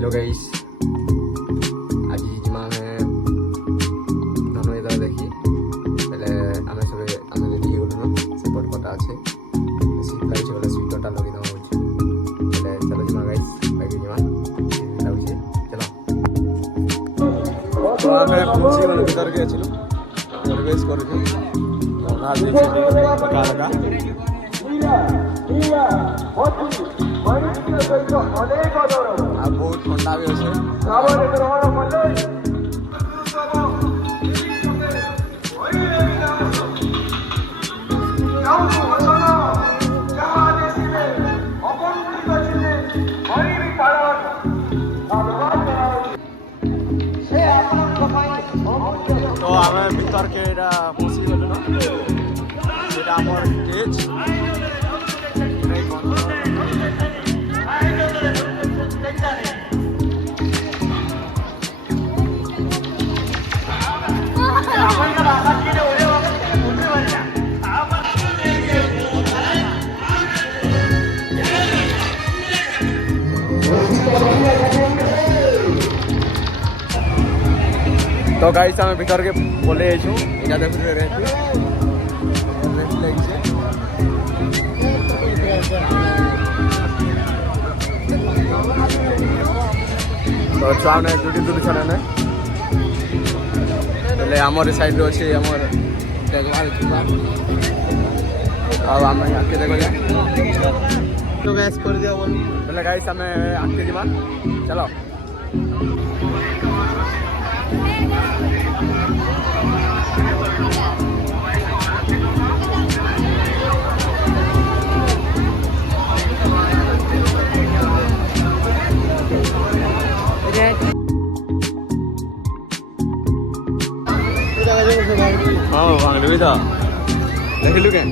Hello guys आज जिमा none এটা দেখি তাহলে আমি সবে আমি রেডি হলো না সেপট কটা আছে সিট লাগছে বলে সিটটা লগি দাও বলছি তাহলে চলো জিমা গাইস বাইকে জিমা লাগছে চলো তো আমি পুঁজি মানে ভিতর গিয়েছিল পরিবেশ করেছি না দেখি কাকা কাকা আর বহুত ঠান্ডা भी আছে তো আমি ভিতরকে এটা পৌঁছে গেল না যেটা আমার স্টেজ तो गाइस हमें भीतर के बोले आइछु इना देखु रे तो छुआने जुटी जुटी छने ने ले हमर साइड रो छै हमर देखभाल छुआ अब हम आके देखो जा तो गैस कर दियो बोल पहले गाइस हमें आके दिमा चलो हाँ वांगले भी था देख लू क्या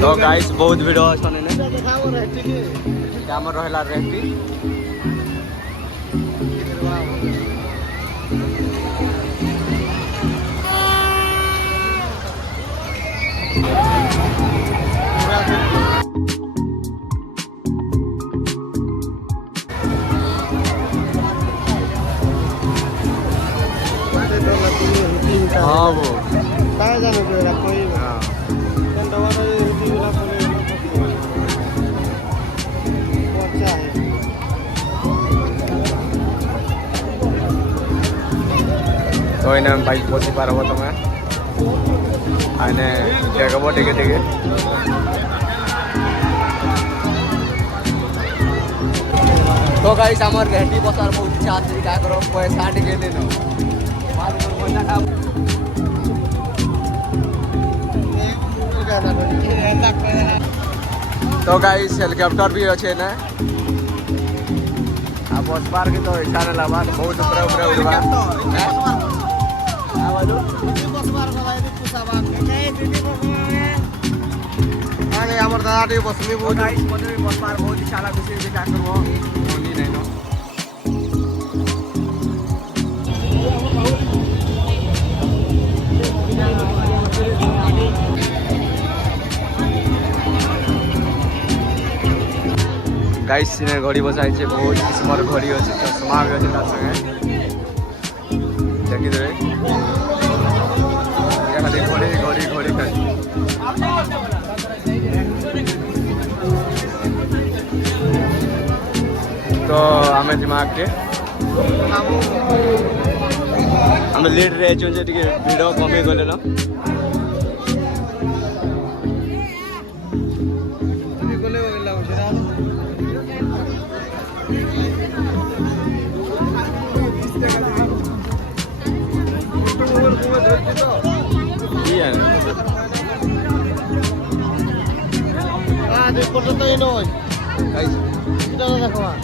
तो गाइस बहुत वीडियो छने ने कैमरा रहला रहती हाँ वो काय जानो तेरा कोई हां दवाना रुपी वाला बोले अच्छा है तो इना बाइक पोसी पारबो तमे आने जगह ठीक है तो गाइस हमर रेडी बसार बहुत इच्छा छै का करो पैसा टिके देनो तो गाइस हेलीकॉप्टर भी अच्छे ना अब बस पार के तो इच्छा न लगा बहुत ऊपर ऊपर उड़वा आगे हमर दादा बसनी बहुत गाइस मने बस पार बहुत इच्छा लागै छै जे का करबो ओनी नै न गाइस ने घड़ी बसाई छे बहुत स्मार्ट घड़ी अछि चश्मा भी अछि तार संगे देखि रे या खाली घड़ी घड़ी घड़ी खाली तो हमें दिमाग के हमें लेट रहे छे जे टिके वीडियो कमी गले न Ah, de por tanto no. Guys, kita dah kawan.